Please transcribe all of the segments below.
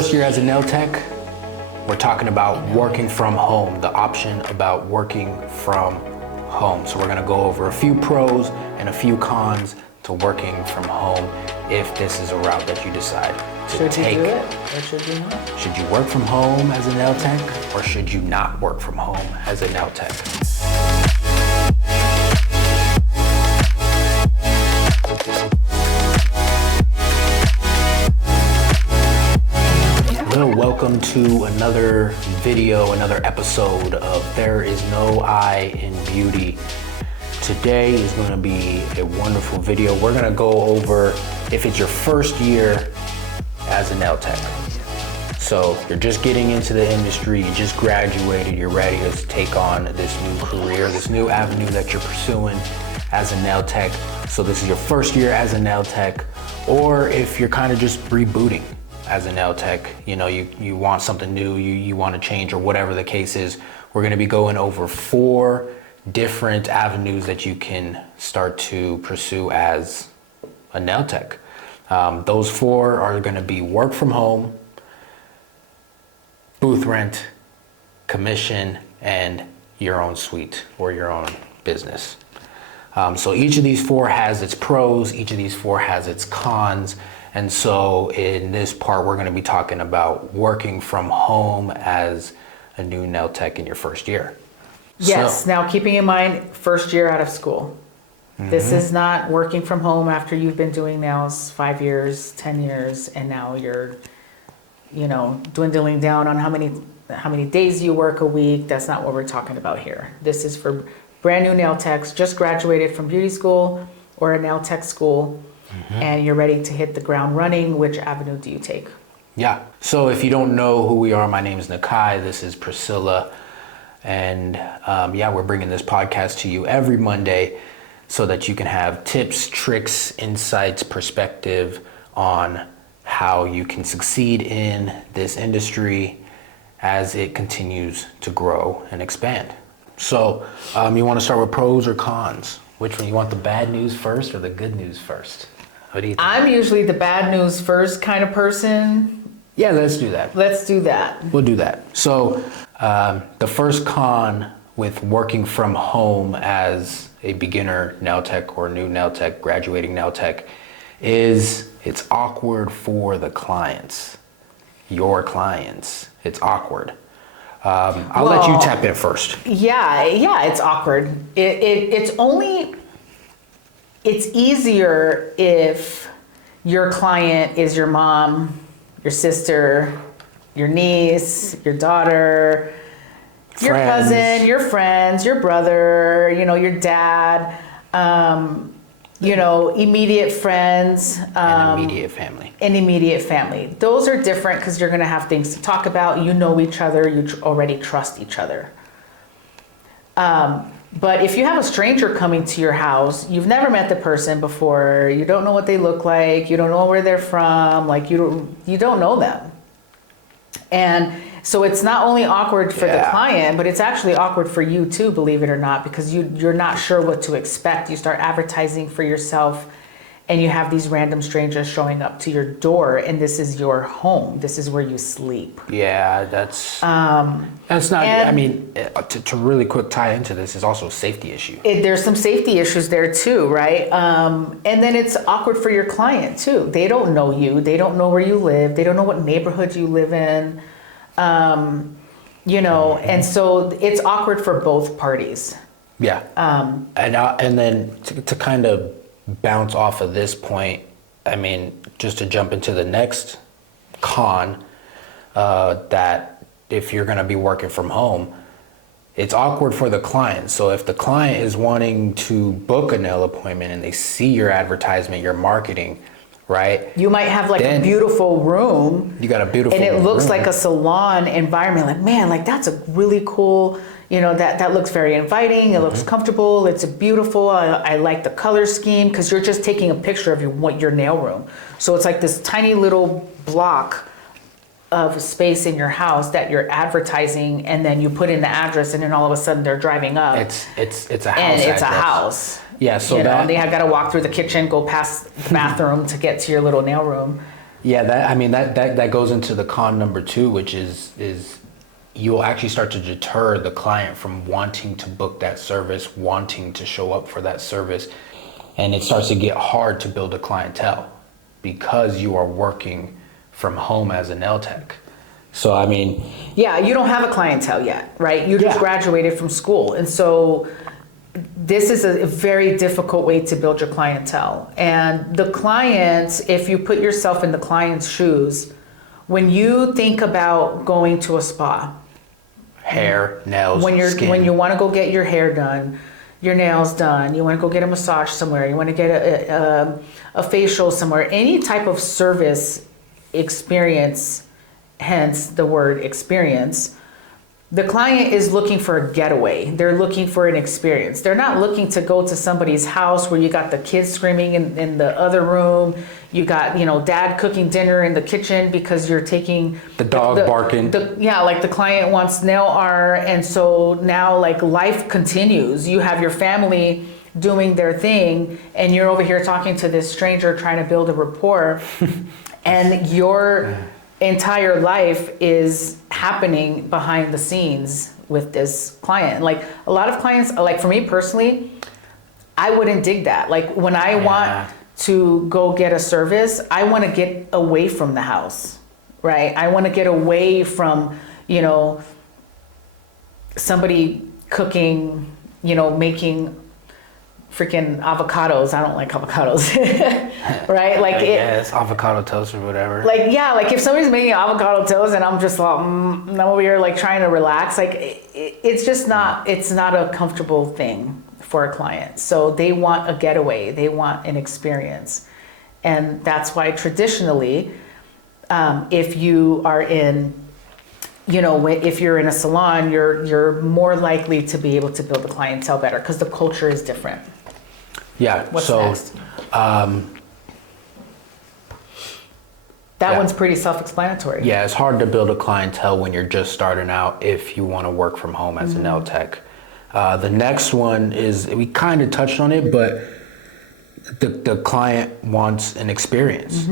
First year as a nail tech, we're talking about working from home, the option about working from home. So we're gonna go over a few pros and a few cons to working from home if this is a route that you decide to take. Should you do it or should you not? Should you work from home as a nail tech or should you not work from home as a nail tech? Welcome to another video, another episode of There Is No I in Beauty. Today is going to be a wonderful video. We're going to go over if it's your first year as a nail tech. So you're just getting into the industry, you just graduated, you're ready to take on this new career, this new avenue that you're pursuing as a nail tech. So this is your first year as a nail tech, or if you're kind of just rebooting as a nail tech, you know, you want something new, you want to change or whatever the case is. We're going to be going over 4 different avenues that you can start to pursue as a nail tech. Those 4 are going to be work from home, booth rent, commission, and your own suite or your own business. So each of these 4 has its pros, each of these 4 has its cons. And so in this part, we're going to be talking about working from home as a new nail tech in your first year. Yes. Now, keeping in mind, first year out of school. Mm-hmm. This is not working from home after you've been doing nails 5 years, 10 years, and now you're, dwindling down on how many days you work a week. That's not what we're talking about here. This is for brand new nail techs, just graduated from beauty school or a nail tech school. Mm-hmm. And you're ready to hit the ground running. Which avenue do you take? Yeah. So if you don't know who we are, my name is Nakai. This is Priscilla. And we're bringing this podcast to you every Monday so that you can have tips, tricks, insights, perspective on how you can succeed in this industry as it continues to grow and expand. So you want to start with pros or cons? Which one? You want the bad news first or the good news first? What do you think? I'm usually the bad news first kind of person. Yeah, let's do that. Let's do that. We'll do that. So the first con with working from home as a beginner nail tech or new nail tech, graduating nail tech, is it's awkward for the clients, your clients. It's awkward. I'll let you tap in first. Yeah, it's awkward. It's easier if your client is your mom, your sister, your niece, your daughter, your cousin, your friends, your brother, your dad, immediate friends. And immediate family. And immediate family. Those are different because you're going to have things to talk about. You know each other. You already trust each other. But if you have a stranger coming to your house, you've never met the person before, you don't know what they look like, you don't know where they're from, you don't know them. And so it's not only awkward for the client, but it's actually awkward for you too, believe it or not, because you're not sure what to expect. You start advertising for yourself and you have these random strangers showing up to your door, and this is your home. This is where you sleep. Yeah, that's not, to really quick tie into this is also a safety issue. There's some safety issues there too, right? And then it's awkward for your client too. They don't know you. They don't know where you live. They don't know what neighborhood you live in. And so it's awkward for both parties. Yeah. And then to kind of bounce off of this point, just to jump into the next con, that if you're going to be working from home, it's awkward for the client. So if the client is wanting to book a nail appointment and they see your advertisement, your marketing, right? You might have a beautiful room. You got a beautiful room. And it looks like a salon environment. That's a really cool, that looks very inviting. It looks comfortable. It's beautiful. I like the color scheme, because you're just taking a picture of your nail room. So it's like this tiny little block of space in your house that you're advertising, and then you put in the address, and then all of a sudden they're driving up. It's a house. And it's address. a house. Yeah, so they have got to walk through the kitchen, go past the bathroom to get to your little nail room. Yeah, that goes into the con number 2, which is you'll actually start to deter the client from wanting to book that service, wanting to show up for that service. And it starts to get hard to build a clientele because you are working from home as a nail tech. So, I mean... Yeah, you don't have a clientele yet, right? You just graduated from school. And so this is a very difficult way to build your clientele. And the clients, if you put yourself in the client's shoes, when you think about going to a spa, hair, nails, skin. When you want to go get your hair done, your nails done, you want to go get a massage somewhere, you want to get a facial somewhere, any type of service experience, hence the word experience, the client is looking for a getaway. They're looking for an experience. They're not looking to go to somebody's house where you got the kids screaming in the other room. You got, dad cooking dinner in the kitchen because you're taking... The dog barking. Like the client wants nail art. And so now like life continues. You have your family doing their thing and you're over here talking to this stranger trying to build a rapport. And your entire life is happening behind the scenes with this client. Like a lot of clients, like for me personally, I wouldn't dig that. Like when I want to go get a service, I want to get away from the house, right? I want to get away from, somebody cooking, making freaking avocados. I don't like avocados, right? Like it's avocado toast or whatever. Like if somebody's making avocado toast and I'm just like, I'm over here like trying to relax, like it's just not, it's not a comfortable thing for a client. So they want a getaway, they want an experience. And that's why traditionally, if you are in, if you're in a salon, you're more likely to be able to build a clientele better because the culture is different. Yeah. What's next? That one's pretty self-explanatory. Yeah, it's hard to build a clientele when you're just starting out if you want to work from home as a nail tech. The next one is, we kind of touched on it, but the client wants an experience.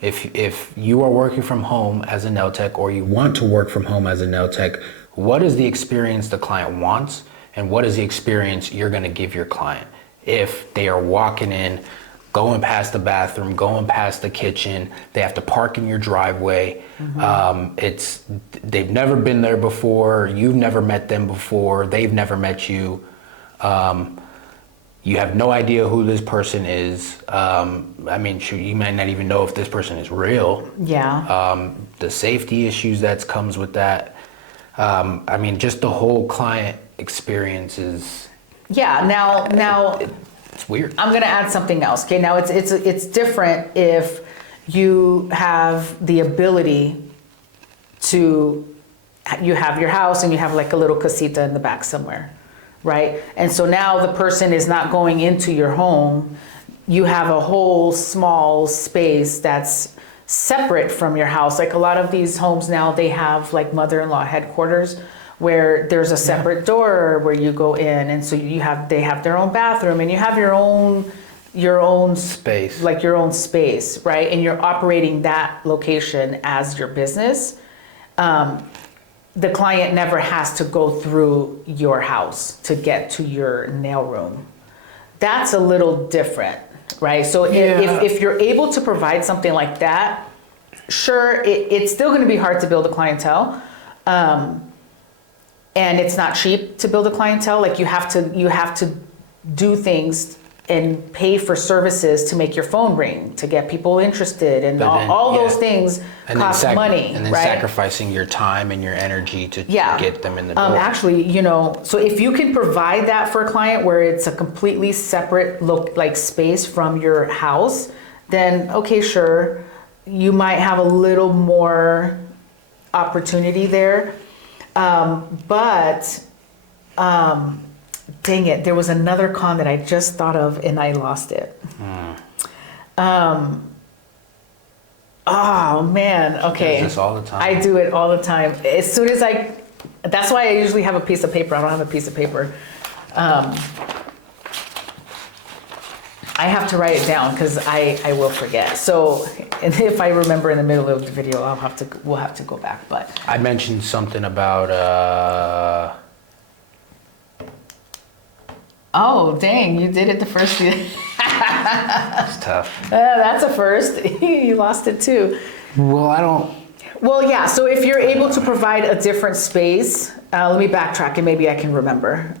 If you are working from home as a nail tech or you want to work from home as a nail tech, what is the experience the client wants and what is the experience you're going to give your client? If they are walking in, going past the bathroom, going past the kitchen, they have to park in your driveway. They've never been there before. You've never met them before. They've never met you. You have no idea who this person is. You might not even know if this person is real. Yeah. The safety issues that comes with that. Just the whole client experience is... Yeah, now it's weird. I'm gonna add something else. Okay, now it's different if you have the ability to, you have your house and you have like a little casita in the back somewhere, right? And so now the person is not going into your home. You have a whole small space that's separate from your house. Like a lot of these homes now, they have like mother-in-law headquarters, where there's a separate door where you go in, and so they have their own bathroom, and you have your own space, like your own space, right? And you're operating that location as your business. The client never has to go through your house to get to your nail room. That's a little different, right? So if you're able to provide something like that, sure, it's still going to be hard to build a clientele. And it's not cheap to build a clientele. Like you have to do things and pay for services to make your phone ring, to get people interested, and all those things cost money. And then sacrificing your time and your energy to get them in the door. Actually, so if you can provide that for a client where it's a completely separate space from your house, then okay, sure, you might have a little more opportunity there. Dang it, there was another con that I just thought of and I lost it. Oh man, okay. You do this all the time? I do it all the time. As soon as that's why I usually have a piece of paper. I don't have a piece of paper. I I have to write it down because I will forget. So, and if I remember in the middle of the video, we'll have to go back. But I mentioned something about. Oh, dang! You did it the first. It's tough. That's a first. You lost it too. Well, I don't. Well, yeah. So if you're able to provide a different space, let me backtrack and maybe I can remember.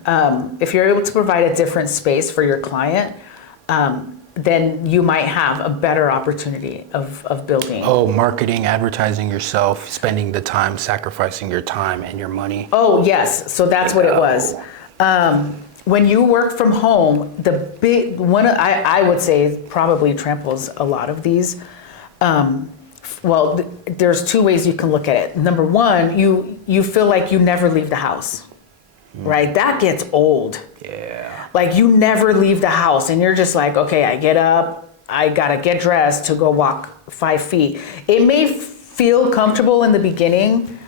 If you're able to provide a different space for your client, then you might have a better opportunity of building. Oh, marketing, advertising yourself, spending the time, sacrificing your time and your money. Oh, yes. So that's what it was. When you work from home, the big one, I would say probably tramples a lot of these. There's two ways you can look at it. Number one, you feel like you never leave the house, right? That gets old. Yeah. Like you never leave the house and you're just like, okay, I get up, I gotta get dressed to go walk 5 feet. It may feel comfortable in the beginning,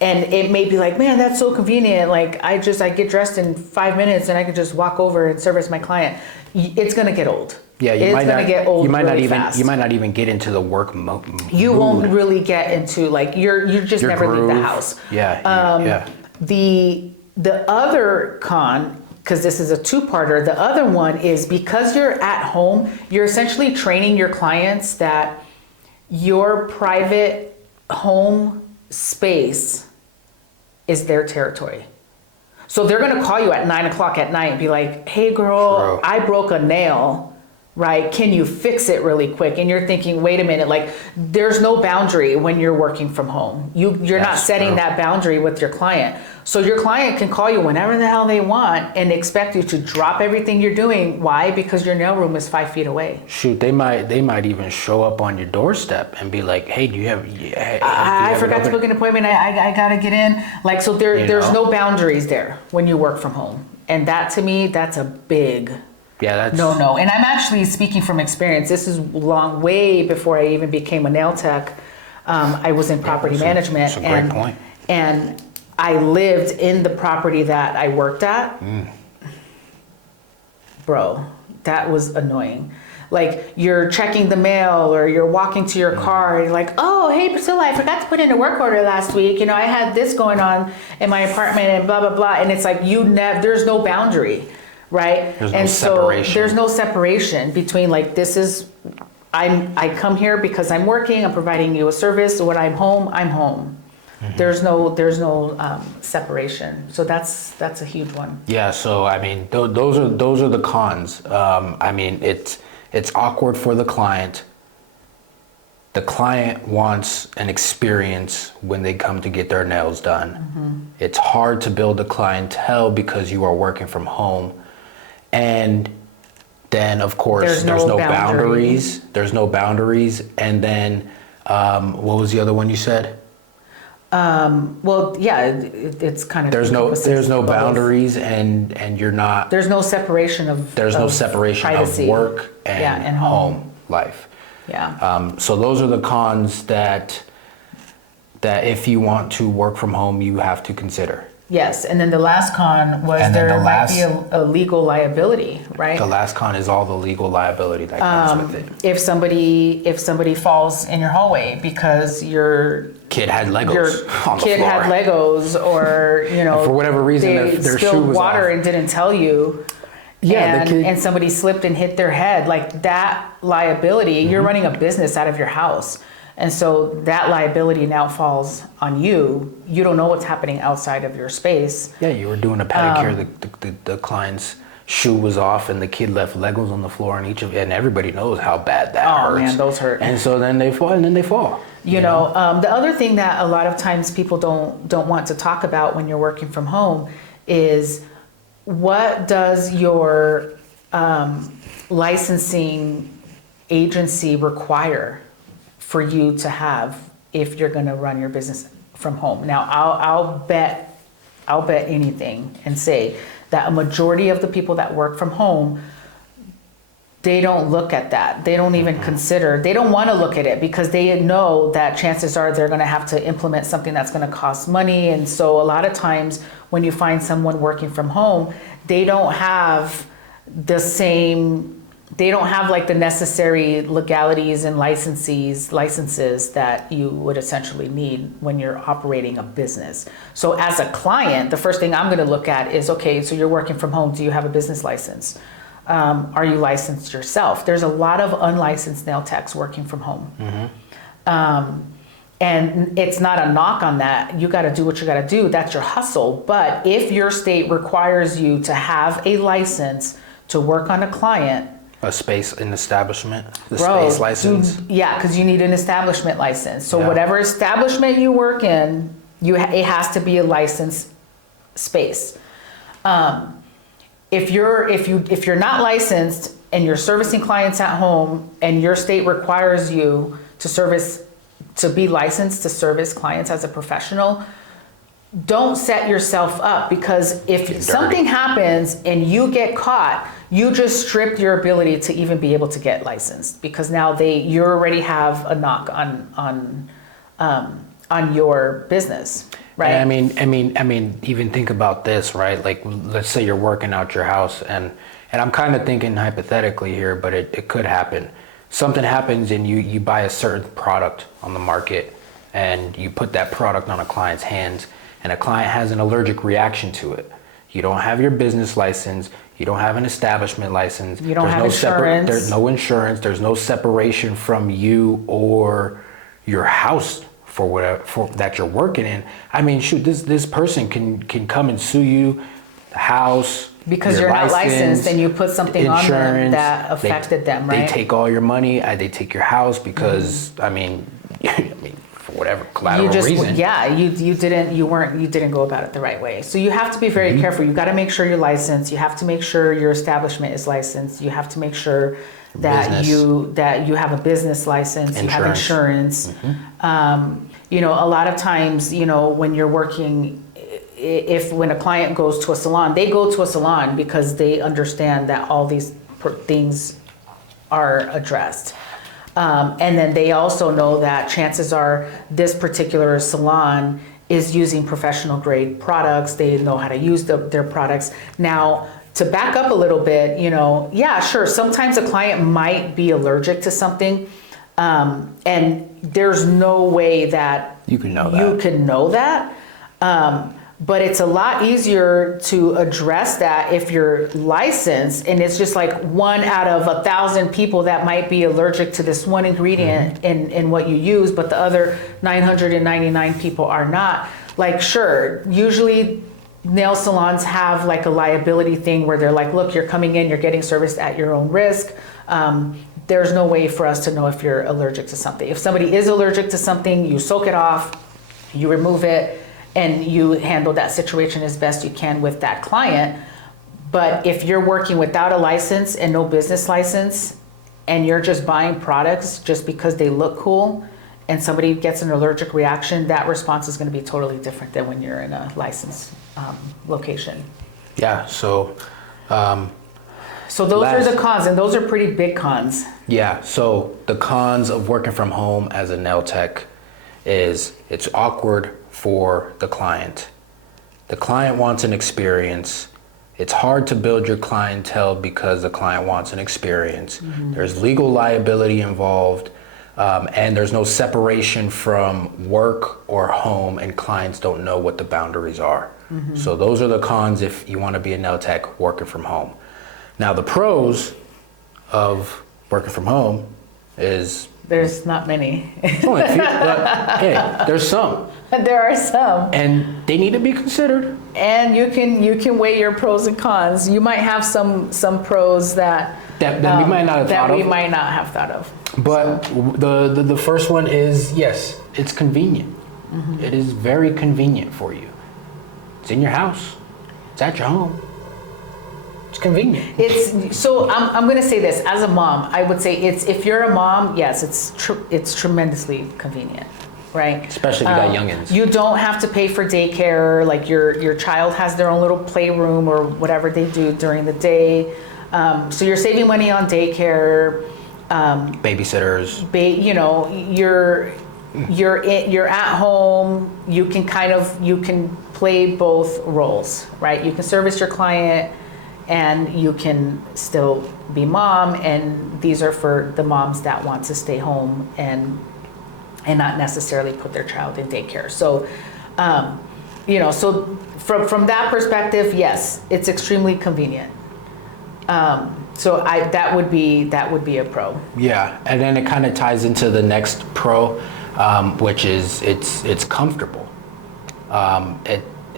and it may be like, man, that's so convenient. Like I get dressed in 5 minutes and I can just walk over and service my client. It's gonna get old. Yeah, it's gonna get old. You might not even get into the work mode. You won't really get into like you just Your never groove. leave the house. Yeah. The other con, because this is a two-parter, the other one is because you're at home, you're essentially training your clients that your private home space is their territory. So they're gonna call you at 9 o'clock at night and be like, hey girl, I broke a nail, right? Can you fix it really quick? And you're thinking, wait a minute, like there's no boundary when you're working from home. You're not setting that boundary with your client. So your client can call you whenever the hell they want and expect you to drop everything you're doing. Why? Because your nail room is 5 feet away. Shoot, they might even show up on your doorstep and be like, hey, do you have I forgot to book an appointment. I gotta get in. Like, so there's no boundaries there when you work from home. And that to me, that's a big no. And I'm actually speaking from experience. This is way before I even became a nail tech. I was in property management. That's a great point. And I lived in the property that I worked at. Bro, that was annoying. Like you're checking the mail or you're walking to your car and you're like, oh, hey Priscilla, I forgot to put in a work order last week. You know, I had this going on in my apartment and blah, blah, blah. And it's like there's no boundary, right? There's no separation. There's no separation between like, I come here because I'm working, I'm providing you a service. When I'm home, I'm home. There's no separation. So that's a huge one. Yeah. So I mean, those are the cons. I mean, it's awkward for the client. The client wants an experience when they come to get their nails done. It's hard to build a clientele because you are working from home, and then of course there's no boundaries. There's no boundaries, and then what was the other one you said? Well, yeah, it's kind of there's no boundaries, and you're not. There's no separation of. There's no separation privacy. of work and home life. Yeah. So those are the cons that if you want to work from home, you have to consider. Yes, and then the last con was might be a legal liability, right? The last con is all the legal liability that comes with it. If somebody falls in your hallway because your kid had Legos on the kid floor. had Legos, or for whatever reason their shoe spilled was water off. and didn't tell you. Yeah, and somebody slipped and hit their head, like that liability, you're running a business out of your house. And so that liability now falls on you. You don't know what's happening outside of your space. Yeah, you were doing a pedicure. The client's shoe was off, and the kid left Legos on the floor, and everybody knows how bad that hurts. Oh man, those hurt. And so then they fall. You know, the other thing that a lot of times people don't want to talk about when you're working from home is what does your licensing agency require for you to have if you're going to run your business from home. Now, I'll bet anything and say that a majority of the people that work from home, they don't look at that. They don't even consider, they don't want to look at it because they know that chances are they're going to have to implement something that's going to cost money. And so a lot of times when you find someone working from home, they don't have the same they don't have like the necessary legalities and licenses that you would essentially need when you're operating a business. So as a client, the first thing I'm going to look at is, okay, so you're working from home. Do you have a business license? Are you licensed yourself? There's a lot of unlicensed nail techs working from home. And it's not a knock on that. You got to do what you got to do. That's your hustle. But if your state requires you to have a license to work on a client, a space, an establishment, space license. Because you need an establishment license. So whatever establishment you work in, it has to be a licensed space. If you're not licensed and you're servicing clients at home and your state requires you to be licensed to service clients as a professional, don't set yourself up, because if something happens and you get caught, you just stripped your ability to even be able to get licensed, because now you already have a knock on your business, right? And I mean, even think about this, right? Like, let's say you're working out your house, and I'm kind of thinking hypothetically here, but it could happen. Something happens and you buy a certain product on the market and you put that product on a client's hands, and a client has an allergic reaction to it. You don't have your business license. You don't have an establishment license. You don't have insurance. There's no insurance. There's no separation from you or your house for whatever that you're working in. I mean, shoot, this person can come and sue you, the house, because you're not licensed and you put something on them that affected them, right? They take all your money. They take your house because I mean, for whatever collateral reason. Yeah, you didn't go about it the right way. So you have to be very careful. You got to make sure you're licensed. You have to make sure your establishment is licensed. You have to make sure that you have a business license. You have insurance. You know, a lot of times, you know, when you're working, when a client goes to a salon, they go to a salon because they understand that all these things are addressed. And then they also know that chances are this particular salon is using professional grade products. They know how to use their products. Now, to back up a little bit, you know, yeah, sure, sometimes a client might be allergic to something, and there's no way that you can know that. But it's a lot easier to address that if you're licensed, and it's just like 1 out of 1,000 people that might be allergic to this one ingredient in what you use, but the other 999 people are not. Like, sure, usually nail salons have like a liability thing where they're like, look, you're coming in, you're getting serviced at your own risk. There's no way for us to know if you're allergic to something. If somebody is allergic to something, you soak it off, you remove it, and you handle that situation as best you can with that client. But if you're working without a license and no business license, and you're just buying products just because they look cool, and somebody gets an allergic reaction, that response is going to be totally different than when you're in a licensed location. Yeah, so those are the cons, and those are pretty big cons. Yeah, so the cons of working from home as a nail tech is it's awkward for the client. The client wants an experience. It's hard to build your clientele because the client wants an experience. There's legal liability involved, and there's no separation from work or home, and clients don't know what the boundaries are. So those are the cons if you want to be a nail tech working from home. Now the pros of working from home is there's not many. Only a few, but hey, there's some. There are some, and they need to be considered. And you can weigh your pros and cons. You might have some pros that we might not have thought of. But the first one is, yes, it's convenient. It is very convenient for you. It's in your house. It's at your home. It's convenient. I'm going to say this as a mom. I would say if you're a mom, yes, it's tremendously convenient, right? Especially if you got youngins. You don't have to pay for daycare. Like your child has their own little playroom or whatever they do during the day. So you're saving money on daycare. Babysitters. You're at home. You can play both roles, right? You can service your client and you can still be mom. And these are for the moms that want to stay home and not necessarily put their child in daycare. So, so from that perspective, yes, it's extremely convenient. So that would be a pro. Yeah, and then it kind of ties into the next pro, which is it's comfortable.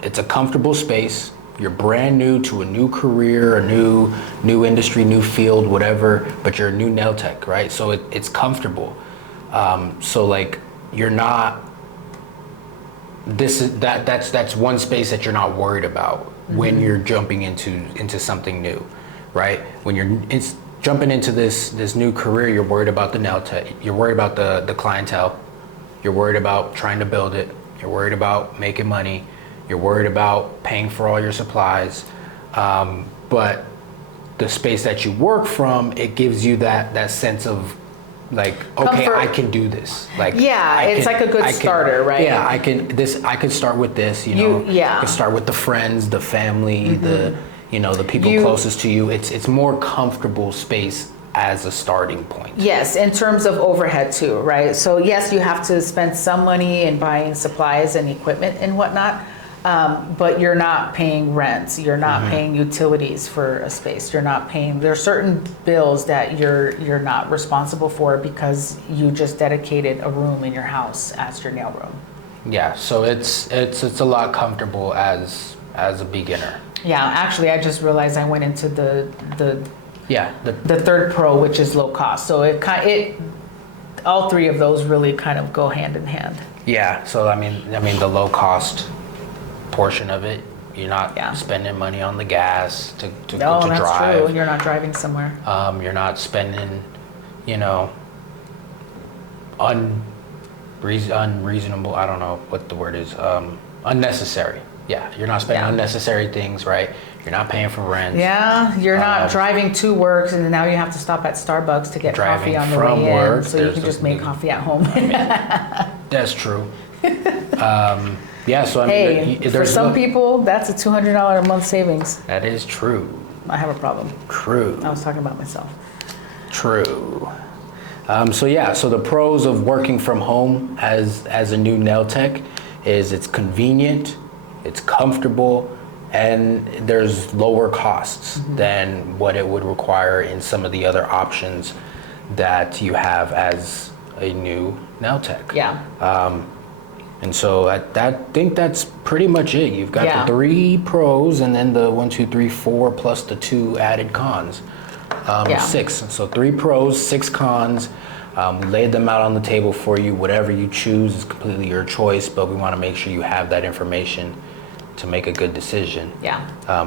It's a comfortable space. You're brand new to a new career, a new industry, new field, whatever. But you're a new nail tech, right? So it's comfortable. So like you're not. That's one space that you're not worried about when you're jumping into something new, right? When you're jumping into this new career, you're worried about the nail tech. You're worried about the clientele. You're worried about trying to build it. You're worried about making money. You're worried about paying for all your supplies. But the space that you work from, it gives you that sense of like, okay, comfort. I can do this. Like, yeah, it's like a good starter, right? Yeah, I can start with this, I can start with the friends, the family, the people closest to you. It's more comfortable space as a starting point. Yes, in terms of overhead too, right? So yes, you have to spend some money in buying supplies and equipment and whatnot, but you're not paying rents, you're not paying utilities for a space, you're not paying, there are certain bills that you're not responsible for because you just dedicated a room in your house as your nail room. Yeah, so it's a lot comfortable as a beginner. Yeah, actually I just realized I went into the third pro, which is low cost. So all three of those really kind of go hand in hand. Yeah, so I mean the low cost portion of it, you're not spending money on the gas to drive. That's true. You're not driving somewhere. You're not spending, unreasonable. I don't know what the word is. Unnecessary. Yeah, you're not spending unnecessary things, right? You're not paying for rent. Yeah, you're not driving to work, and now you have to stop at Starbucks to get coffee on the way in, so you can just make coffee at home. That's true. So I mean, for some people, that's a $200 a month savings. That is true. I have a problem. True. I was talking about myself. True. So the pros of working from home as a new nail tech is it's convenient, it's comfortable, and there's lower costs than what it would require in some of the other options that you have as a new nail tech. Yeah. And so I think that's pretty much it. You've got the 3 pros and then the 1, 2, 3, 4 plus the 2 added cons. 6. So 3 pros, 6 cons. We laid them out on the table for you. Whatever you choose is completely your choice, but we want to make sure you have that information to make a good decision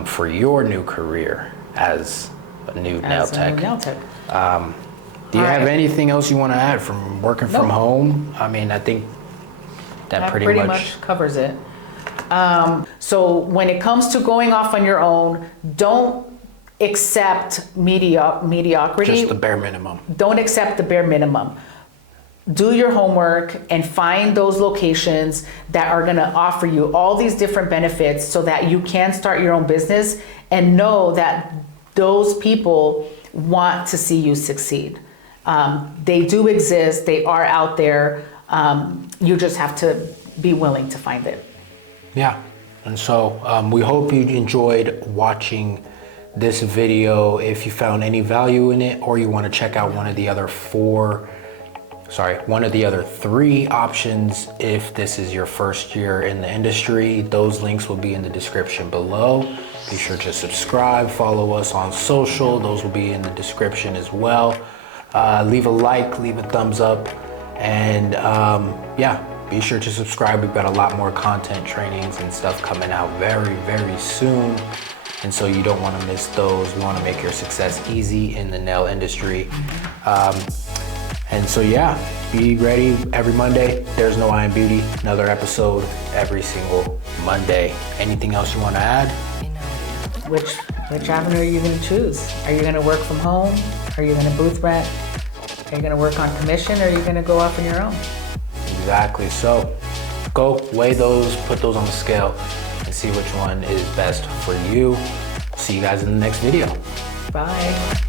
for your new career as a new nail tech. Do you have anything else you want to add from working from home? I mean, I think that pretty much covers it. So when it comes to going off on your own, don't accept mediocrity. Just the bare minimum. Don't accept the bare minimum. Do your homework and find those locations that are going to offer you all these different benefits so that you can start your own business and know that those people want to see you succeed. They do exist. They are out there. You just have to be willing to find it. Yeah. And so we hope you enjoyed watching this video. If you found any value in it, or you want to check out one of the other 3 options, if this is your first year in the industry, those links will be in the description below. Be sure to subscribe, follow us on social. Those will be in the description as well. Leave a like, leave a thumbs up, and be sure to subscribe. We've got a lot more content, trainings and stuff coming out very, very soon. And so you don't want to miss those. We want to make your success easy in the nail industry. And so be ready every Monday. There's No I in Beauty, another episode every single Monday. Anything else you want to add? Which avenue are you going to choose? Are you going to work from home? Are you going to booth rent? Are you going to work on commission, or are you going to go off on your own? Exactly. So go weigh those, put those on the scale, and see which one is best for you. see you guys in the next video. Bye.